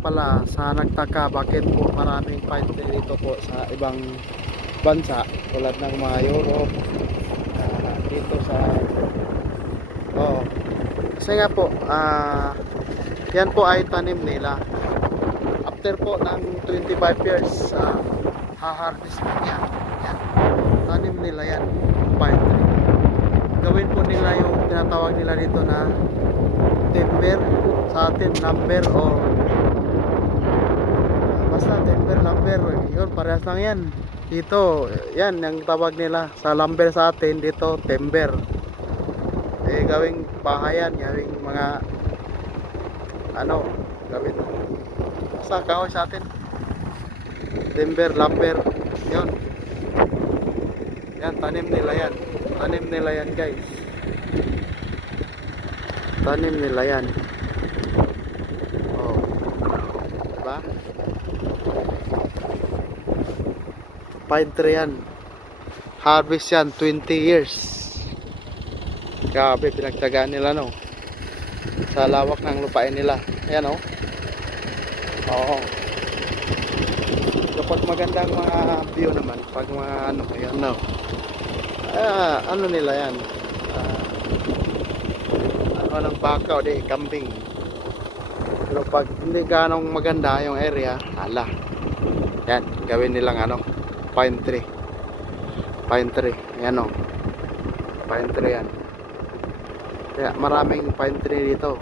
pala sa nagtaka bakit po maraming pine tree dito po sa ibang bansa tulad ng mga Europe, dito sa kasi nga po yan po ay tanim nila after po ng 25 years ha-harvest yan. Yan tanim nila yan, pine tree. Gawin po nila yung tinatawag nila dito na timber, sa atin lumber or basta timber, lumber, yun parehas lang yan dito. Yan yung tawag nila sa lumber, sa atin dito timber. Gawing bahayan, gawing mga gawin sa kahoy sa atin timber, lumber, yun. Yan tanim nila yan, guys, tanim nila yan. Diba? Pine tree yan, harvest yan 20 years. Grabe pinagtagaan nila sa lawak ng lupain nila. Ayan kapag magandang mga view naman, pag mga ayan nila yan, ng baka o di kambing. Pero pag hindi ganong maganda yung area, yan gawin nilang pine tree. Ayan pine tree yan. Kaya maraming pine tree dito.